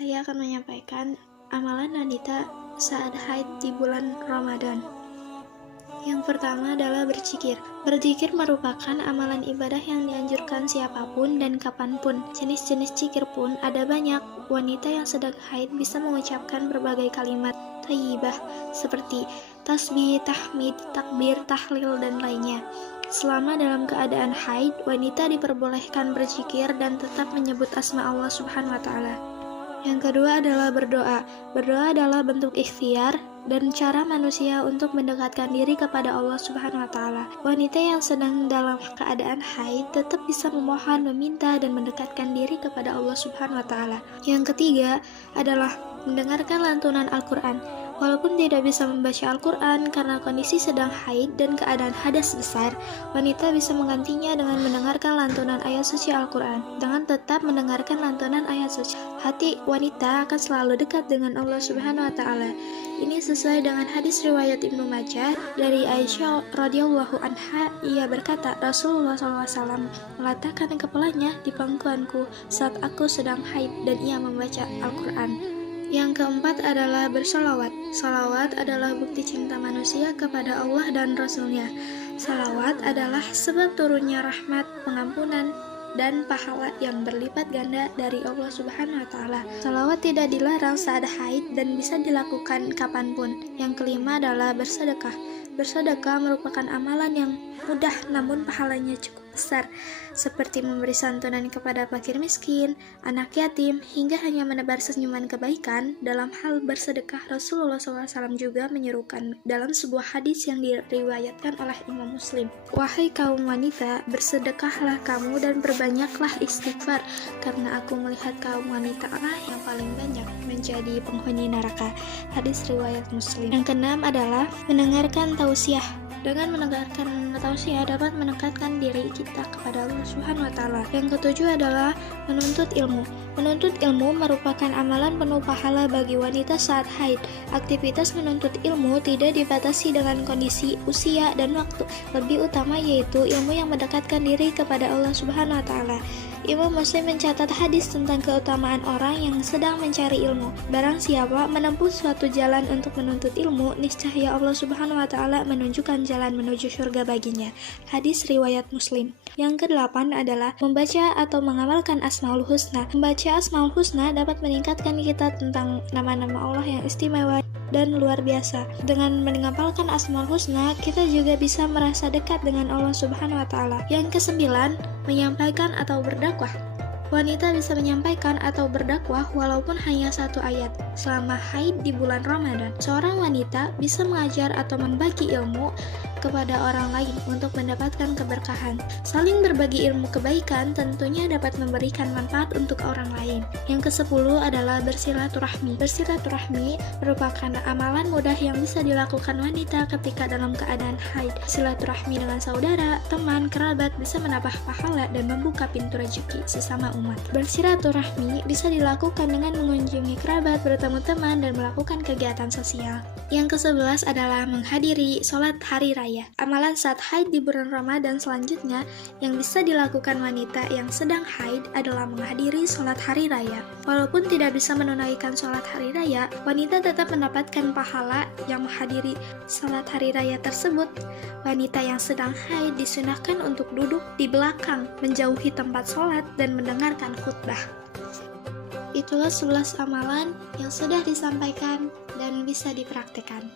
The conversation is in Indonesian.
Saya akan menyampaikan amalan wanita saat haid di bulan Ramadan. Yang pertama adalah berzikir. Berzikir merupakan amalan ibadah yang dianjurkan siapapun dan kapanpun. Jenis-jenis zikir pun ada banyak. Wanita yang sedang haid bisa mengucapkan berbagai kalimat thayyibah seperti tasbih, tahmid, takbir, tahlil, dan lainnya. Selama dalam keadaan haid, wanita diperbolehkan berzikir dan tetap menyebut asma Allah Subhanahu wa Ta'ala. Yang kedua adalah berdoa. Berdoa adalah bentuk ikhtiar dan cara manusia untuk mendekatkan diri kepada Allah Subhanahu wa Ta'ala. Wanita yang sedang dalam keadaan haid tetap bisa memohon, meminta, dan mendekatkan diri kepada Allah Subhanahu wa Ta'ala. Yang ketiga adalah mendengarkan lantunan Al-Quran. Walaupun tidak bisa membaca Al-Quran karena kondisi sedang haid dan keadaan hadas besar, wanita bisa menggantinya dengan mendengarkan lantunan ayat suci Al-Quran. Dengan tetap mendengarkan lantunan ayat suci, hati wanita akan selalu dekat dengan Allah Subhanahu wa Ta'ala. Ini sesuai dengan hadis riwayat Ibnu Majah dari Aisyah radhiyallahu anha. Ia berkata, Rasulullah SAW meletakkan kepalanya di pangkuanku saat aku sedang haid dan ia membaca Al-Quran. Yang keempat adalah bersolawat. Salawat adalah bukti cinta manusia kepada Allah dan Rasul-Nya. Salawat adalah sebab turunnya rahmat, pengampunan, dan pahala yang berlipat ganda dari Allah Subhanahu wa Ta'ala. Salawat tidak dilarang saat haid dan bisa dilakukan kapanpun. Yang kelima adalah bersedekah. Bersedekah merupakan amalan yang mudah namun pahalanya cukup besar, seperti memberi santunan kepada fakir miskin, anak yatim, hingga hanya menebar senyuman kebaikan. Dalam hal bersedekah, Rasulullah SAW juga menyerukan dalam sebuah hadis yang diriwayatkan oleh Imam Muslim. Wahai kaum wanita, bersedekahlah kamu dan perbanyaklah istighfar, karena aku melihat kaum wanita lah yang paling banyak menjadi penghuni neraka. Hadis riwayat Muslim. Yang keenam adalah mendengarkan tausiah. Dengan mendengarkan tausiah dapat mendekatkan diri kita kepada Allah Subhanahu wa Ta'ala. Yang ketujuh adalah menuntut ilmu. Menuntut ilmu merupakan amalan penuh pahala bagi wanita saat haid. Aktivitas menuntut ilmu tidak dibatasi dengan kondisi, usia, dan waktu. Lebih utama yaitu ilmu yang mendekatkan diri kepada Allah Subhanahu wa Ta'ala. Imam Muslim mencatat hadis tentang keutamaan orang yang sedang mencari ilmu. Barang siapa menempuh suatu jalan untuk menuntut ilmu, niscaya Allah Subhanahu wa Ta'ala menunjukkan jalan menuju surga baginya. Hadis riwayat Muslim. Yang kedelapan adalah membaca atau mengamalkan Asmaul Husna. Membaca Asmaul Husna dapat meningkatkan kita tentang nama-nama Allah yang istimewa dan luar biasa. Dengan menghafalkan Asmaul Husna, kita juga bisa merasa dekat dengan Allah Subhanahu wa Ta'ala. Yang kesembilan, menyampaikan atau berdakwah. Wanita bisa menyampaikan atau berdakwah walaupun hanya satu ayat. Selama haid di bulan Ramadan, seorang wanita bisa mengajar atau membagi ilmu kepada orang lain untuk mendapatkan keberkahan. Saling berbagi ilmu kebaikan tentunya dapat memberikan manfaat untuk orang lain. Yang ke-10 adalah bersilaturahmi. Bersilaturahmi merupakan amalan mudah yang bisa dilakukan wanita ketika dalam keadaan haid. Silaturahmi dengan saudara, teman, kerabat bisa menambah pahala dan membuka pintu rezeki sesama umat. Bersilaturahmi bisa dilakukan dengan mengunjungi kerabat, bertemu teman, dan melakukan kegiatan sosial. Yang ke-11 adalah menghadiri sholat hari raya. Amalan saat haid di bulan Ramadan selanjutnya yang bisa dilakukan wanita yang sedang haid adalah menghadiri sholat hari raya. Walaupun tidak bisa menunaikan sholat hari raya, wanita tetap mendapatkan pahala yang menghadiri sholat hari raya tersebut. Wanita yang sedang haid disunahkan untuk duduk di belakang, menjauhi tempat sholat, dan mendengarkan khutbah. Itulah 11 amalan yang sudah disampaikan dan bisa dipraktikkan.